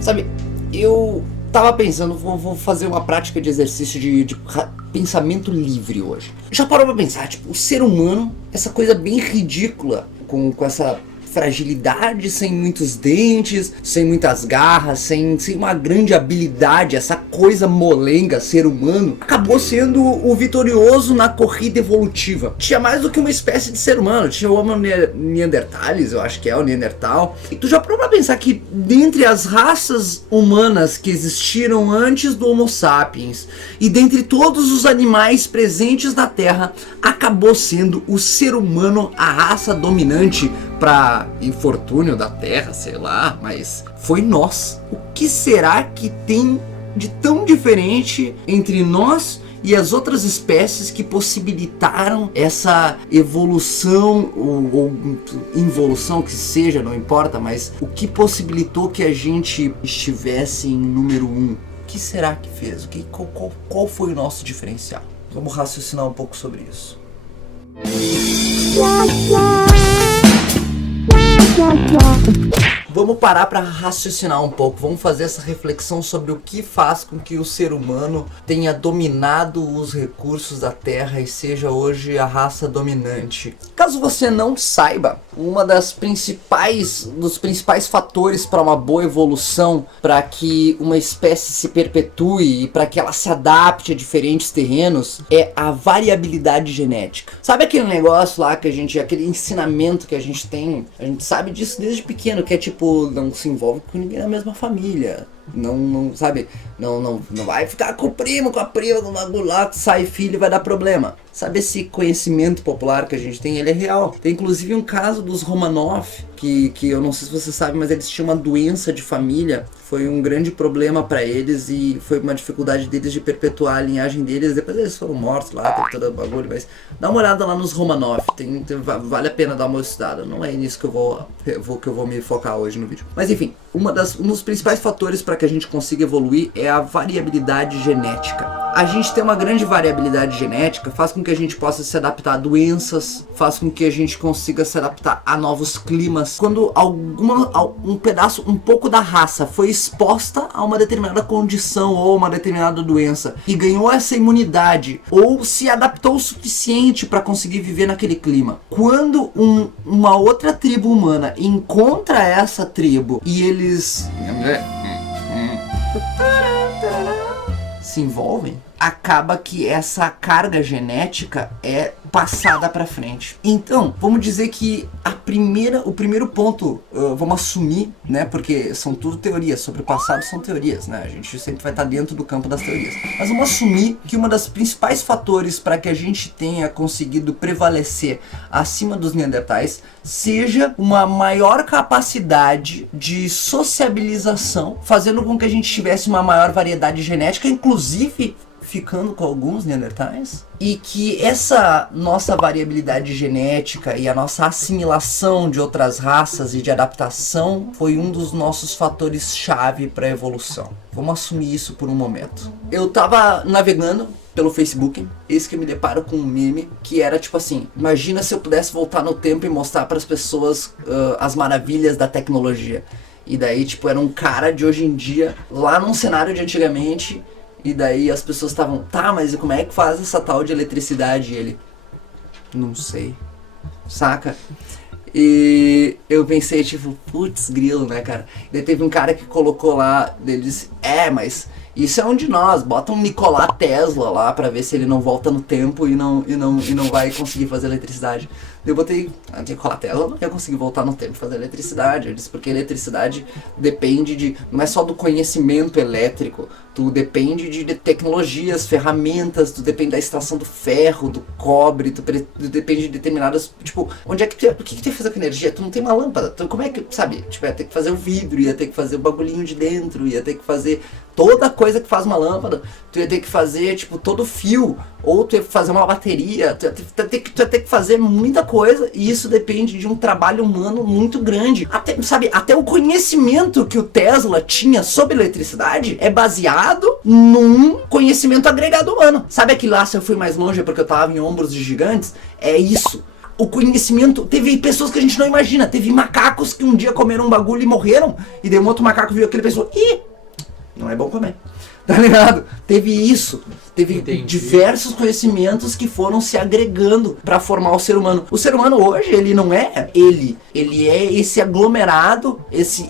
Sabe, eu tava pensando, vou fazer uma prática de exercício de pensamento livre hoje. Já parou pra pensar, tipo, o ser humano, essa coisa bem ridícula, com essa fragilidade, sem muitos dentes, sem muitas garras, sem uma grande habilidade, essa coisa molenga, ser humano, acabou sendo o vitorioso na corrida evolutiva. Tinha mais do que uma espécie de ser humano, tinha o Homo neanderthalis, eu acho que é o Neandertal. E tu já parou pra pensar que dentre as raças humanas que existiram antes do Homo sapiens, e dentre todos os animais presentes na Terra, acabou sendo o ser humano a raça dominante para infortúnio da Terra, sei lá, mas foi nós. O que será que tem de tão diferente entre nós e as outras espécies que possibilitaram essa evolução ou involução, que seja, não importa, mas o que possibilitou que a gente estivesse em número 1? O que será que fez? Qual foi o nosso diferencial? Vamos raciocinar um pouco sobre isso. Vamos parar para raciocinar um pouco, vamos fazer essa reflexão sobre o que faz com que o ser humano tenha dominado os recursos da Terra e seja hoje a raça dominante. Caso você não saiba, dos principais fatores para uma boa evolução, para que uma espécie se perpetue e para que ela se adapte a diferentes terrenos, é a variabilidade genética. Sabe aquele negócio lá aquele ensinamento que a gente tem, a gente sabe disso desde pequeno, que é tipo, não se envolve com ninguém da mesma família. Não vai ficar com o primo, com a prima, com o bagulho lá, sai filho e vai dar problema. Sabe, esse conhecimento popular que a gente tem, ele é real. Tem inclusive um caso dos Romanov, que eu não sei se você sabe, mas eles tinham uma doença de família. Foi um grande problema pra eles e foi uma dificuldade deles de perpetuar a linhagem deles. Depois eles foram mortos lá, tem todo o bagulho, mas dá uma olhada lá nos Romanov, vale a pena dar uma estudada. Não é nisso que eu vou me focar hoje no vídeo. Mas enfim, um dos principais fatores para que a gente consiga evoluir é a variabilidade genética. A gente tem uma grande variabilidade genética, faz com que a gente possa se adaptar a doenças, faz com que a gente consiga se adaptar a novos climas. Quando um pouco da raça foi exposta a uma determinada condição ou uma determinada doença e ganhou essa imunidade ou se adaptou o suficiente para conseguir viver naquele clima. Quando uma outra tribo humana encontra essa tribo e eles se envolvem, acaba que essa carga genética é passada pra frente. Então, vamos dizer que o primeiro ponto, vamos assumir, né, porque são tudo teorias, sobre o passado são teorias, né, a gente sempre vai estar dentro do campo das teorias, mas vamos assumir que uma das principais fatores para que a gente tenha conseguido prevalecer acima dos neandertais seja uma maior capacidade de sociabilização, fazendo com que a gente tivesse uma maior variedade genética, inclusive ficando com alguns neandertais, e que essa nossa variabilidade genética e a nossa assimilação de outras raças e de adaptação foi um dos nossos fatores chave para a evolução. Vamos assumir isso por um momento. Eu tava navegando pelo Facebook, eis que eu me deparo com um meme que era tipo assim: imagina se eu pudesse voltar no tempo e mostrar para as pessoas as maravilhas da tecnologia. E daí tipo era um cara de hoje em dia lá num cenário de antigamente. E daí as pessoas estavam, tá, mas como é que faz essa tal de eletricidade? E ele, não sei, saca? E eu pensei, tipo, putz, grilo, né, cara? E daí teve um cara que colocou lá, ele disse, mas isso é um de nós, bota um Nikola Tesla lá pra ver se ele não volta no tempo e não vai conseguir fazer eletricidade. Eu botei, Nikola Tesla não ia conseguir voltar no tempo e fazer eletricidade. Eu disse, porque eletricidade depende não é só do conhecimento elétrico, tu depende de tecnologias, ferramentas, tu depende da extração do ferro, do cobre, tu depende de determinadas, tipo, o que tu ia fazer com energia? Tu não tem uma lâmpada, como é que, sabe, tipo, ia ter que fazer o vidro, ia ter que fazer o bagulhinho de dentro, ia ter que fazer toda coisa que faz uma lâmpada, tu ia ter que fazer, tipo, todo o fio, ou tu ia fazer uma bateria, tu ia ter que fazer muita coisa, e isso depende de um trabalho humano muito grande. Até o conhecimento que o Tesla tinha sobre eletricidade é baseado num conhecimento agregado humano. Sabe aquilo lá, se eu fui mais longe porque eu tava em ombros de gigantes? É isso. o conhecimento, teve pessoas que a gente não imagina, teve macacos que um dia comeram um bagulho e morreram, e daí um outro macaco viu aquele e pensou, ih, não é bom comer. Tá ligado? Teve isso. Teve diversos conhecimentos que foram se agregando para formar o ser humano. O ser humano hoje, ele não é ele. Ele é esse aglomerado, esse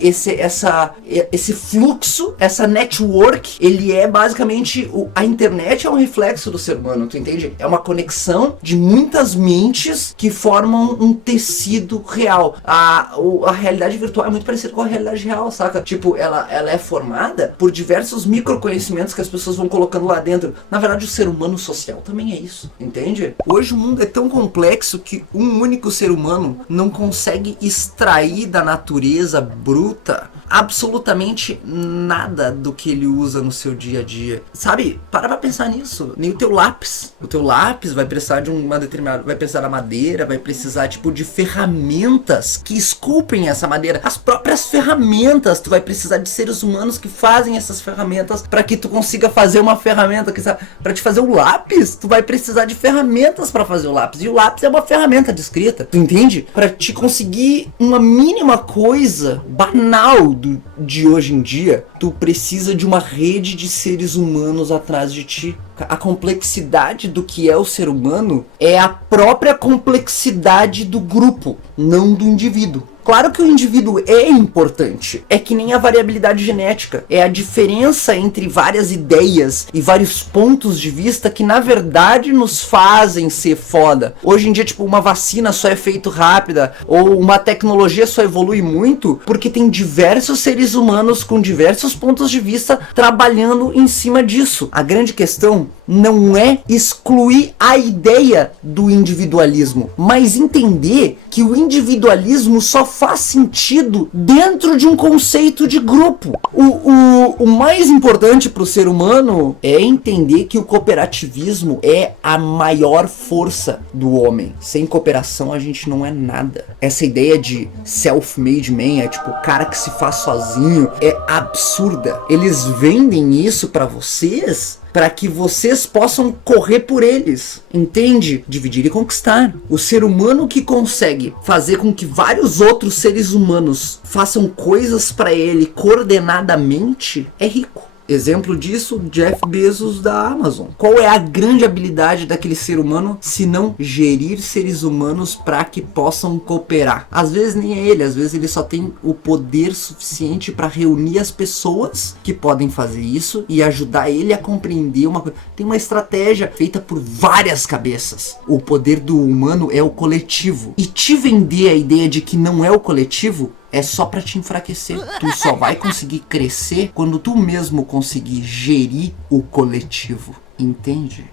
fluxo, essa network. Ele é basicamente... A internet é um reflexo do ser humano, tu entende? É uma conexão de muitas mentes que formam um tecido real. A realidade virtual é muito parecida com a realidade real, saca? Tipo, ela é formada por diversos microconhecimentos que as pessoas vão colocando lá dentro. Na verdade, o ser humano social também é isso, entende? Hoje o mundo é tão complexo que um único ser humano não consegue extrair da natureza bruta absolutamente nada do que ele usa no seu dia a dia. Sabe? Para pra pensar nisso. Nem o teu lápis. O teu lápis vai precisar de uma determinada... Vai precisar da madeira, vai precisar, tipo, de ferramentas que esculpem essa madeira. As próprias ferramentas. Tu vai precisar de seres humanos que fazem essas ferramentas para que tu consiga fazer uma ferramenta. Para te fazer o lápis, tu vai precisar de ferramentas para fazer o lápis. E o lápis é uma ferramenta de escrita. Tu entende? Para te conseguir uma mínima coisa banal de hoje em dia, tu precisa de uma rede de seres humanos atrás de ti. A complexidade do que é o ser humano é a própria complexidade do grupo, não do indivíduo. Claro que o indivíduo é importante, é que nem a variabilidade genética, é a diferença entre várias ideias e vários pontos de vista que na verdade nos fazem ser foda. Hoje em dia, tipo, uma vacina só é feita rápida, ou uma tecnologia só evolui muito, porque tem diversos seres humanos com diversos pontos de vista trabalhando em cima disso. A grande questão não é excluir a ideia do individualismo, mas entender que o individualismo só faz sentido dentro de um conceito de grupo. O mais importante para o ser humano é entender que o cooperativismo é a maior força do homem. Sem cooperação a gente não é nada. Essa ideia de self-made man, é tipo o cara que se faz sozinho, é absurda. Eles vendem isso para vocês para que vocês possam correr por eles, entende? Dividir e conquistar. O ser humano que consegue fazer com que vários outros seres humanos façam coisas para ele coordenadamente é rico. Exemplo disso, Jeff Bezos da Amazon. Qual é a grande habilidade daquele ser humano se não gerir seres humanos para que possam cooperar? Às vezes nem é ele, às vezes ele só tem o poder suficiente para reunir as pessoas que podem fazer isso e ajudar ele a compreender uma coisa. Tem uma estratégia feita por várias cabeças. O poder do humano é o coletivo. E te vender a ideia de que não é o coletivo é só pra te enfraquecer. Tu só vai conseguir crescer quando tu mesmo conseguir gerir o coletivo. Entende?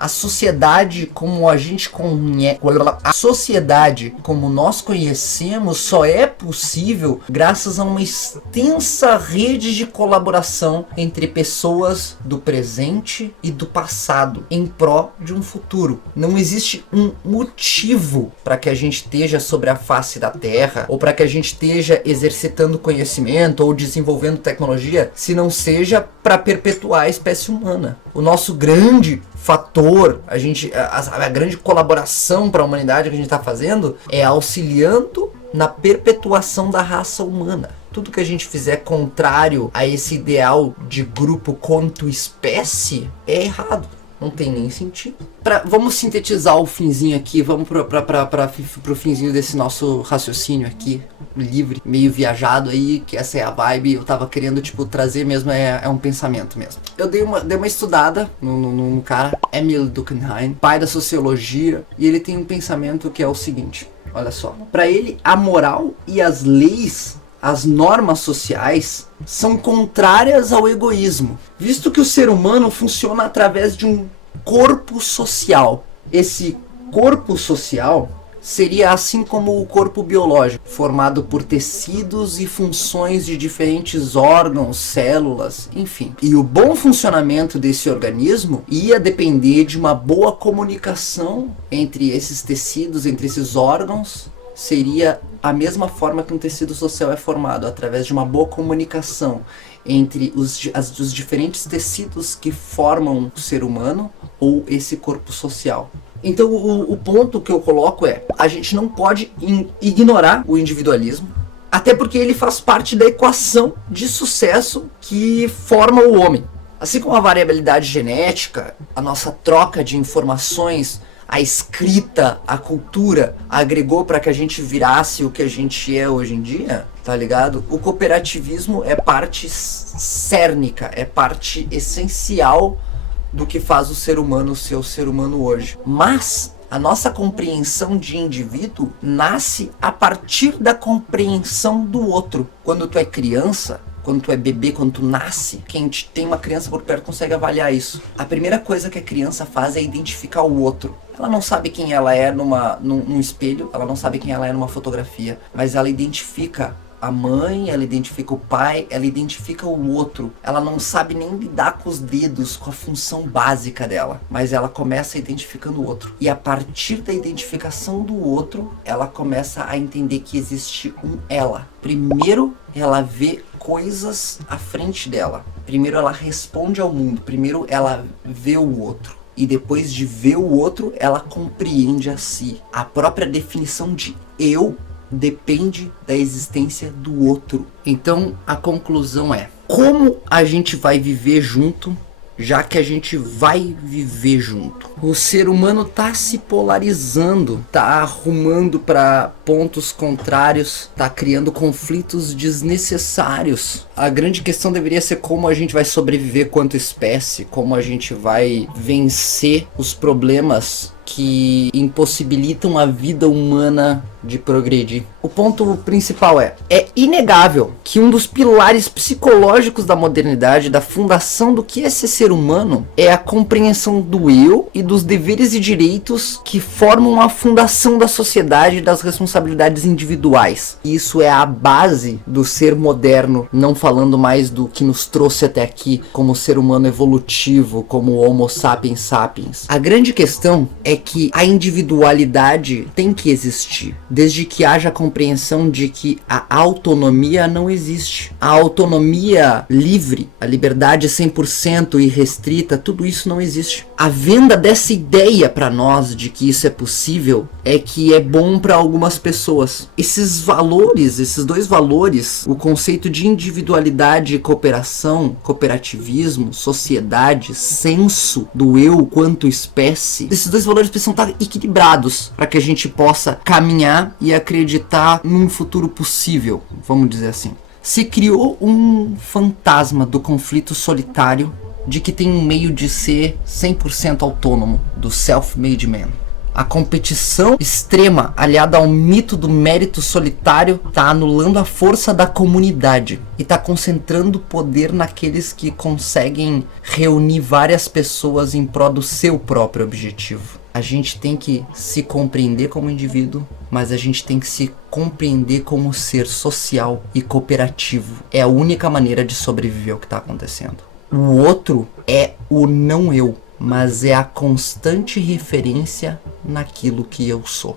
A sociedade como a gente conhece, a sociedade como nós conhecemos só é possível graças a uma extensa rede de colaboração entre pessoas do presente e do passado em pró de um futuro. Não existe um motivo para que a gente esteja sobre a face da Terra ou para que a gente esteja exercitando conhecimento ou desenvolvendo tecnologia se não seja para perpetuar a espécie humana. O nosso grande fator, a grande colaboração para a humanidade que a gente está fazendo é auxiliando na perpetuação da raça humana. Tudo que a gente fizer contrário a esse ideal de grupo quanto espécie é errado. Não tem nem sentido. Vamos sintetizar o finzinho aqui, vamos pro finzinho desse nosso raciocínio aqui, livre, meio viajado aí, que essa é a vibe, eu tava querendo, tipo, trazer mesmo, é um pensamento mesmo. Eu dei uma estudada no cara, Emil Durkheim, pai da sociologia, e ele tem um pensamento que é o seguinte, olha só. Pra ele, a moral e as leis, as normas sociais, são contrárias ao egoísmo, visto que o ser humano funciona através de um corpo social. Esse corpo social seria assim como o corpo biológico, formado por tecidos e funções de diferentes órgãos, células, enfim. E o bom funcionamento desse organismo ia depender de uma boa comunicação entre esses tecidos, entre esses órgãos. Seria a mesma forma que um tecido social é formado, através de uma boa comunicação entre os diferentes tecidos que formam o ser humano ou esse corpo social. Então o ponto que eu coloco é, a gente não pode ignorar o individualismo, até porque ele faz parte da equação de sucesso que forma o homem. Assim como a variabilidade genética, a nossa troca de informações, a escrita, a cultura agregou para que a gente virasse o que a gente é hoje em dia, tá ligado? O cooperativismo é parte cérnica, é parte essencial do que faz o ser humano ser o ser humano hoje. Mas a nossa compreensão de indivíduo nasce a partir da compreensão do outro. Quando tu é criança, quando tu é bebê, quando tu nasce, quem tem uma criança por perto consegue avaliar isso. A primeira coisa que a criança faz é identificar o outro. Ela não sabe quem ela é num espelho, ela não sabe quem ela é numa fotografia, mas ela identifica a mãe, ela identifica o pai, ela identifica o outro. Ela não sabe nem lidar com os dedos, com a função básica dela, mas ela começa identificando o outro. E a partir da identificação do outro, ela começa a entender que existe um ela. Primeiro, ela vê coisas à frente dela. Primeiro, ela responde ao mundo. Primeiro, ela vê o outro. E depois de ver o outro, ela compreende a si. A própria definição de eu depende da existência do outro. Então a conclusão é: como a gente vai viver junto, já que a gente vai viver junto? O ser humano tá se polarizando, tá arrumando para pontos contrários, tá criando conflitos desnecessários. A grande questão deveria ser como a gente vai sobreviver quanto espécie, como a gente vai vencer os problemas que impossibilitam a vida humana de progredir. O ponto principal é inegável que um dos pilares psicológicos da modernidade, da fundação do que é ser humano, é a compreensão do eu e dos deveres e direitos que formam a fundação da sociedade e das responsabilidades individuais. Isso é a base do ser moderno, não falando mais do que nos trouxe até aqui como ser humano evolutivo, como Homo sapiens sapiens. A grande questão é que a individualidade tem que existir, desde que haja a compreensão de que a autonomia não existe. A autonomia livre, a liberdade 100% irrestrita, tudo isso não existe. A venda dessa ideia para nós de que isso é possível é que é bom para algumas pessoas. Esses valores, esses dois valores, o conceito de individualidade e cooperação, cooperativismo, sociedade, senso do eu quanto espécie, esses dois valores precisam estar equilibrados para que a gente possa caminhar e acreditar num futuro possível, vamos dizer assim. Se criou um fantasma do conflito solitário, de que tem um meio de ser 100% autônomo, do self-made man. A competição extrema, aliada ao mito do mérito solitário, está anulando a força da comunidade e está concentrando poder naqueles que conseguem reunir várias pessoas em prol do seu próprio objetivo. A gente tem que se compreender como indivíduo, mas a gente tem que se compreender como ser social e cooperativo. É a única maneira de sobreviver ao que está acontecendo. O outro é o não eu, mas é a constante referência naquilo que eu sou.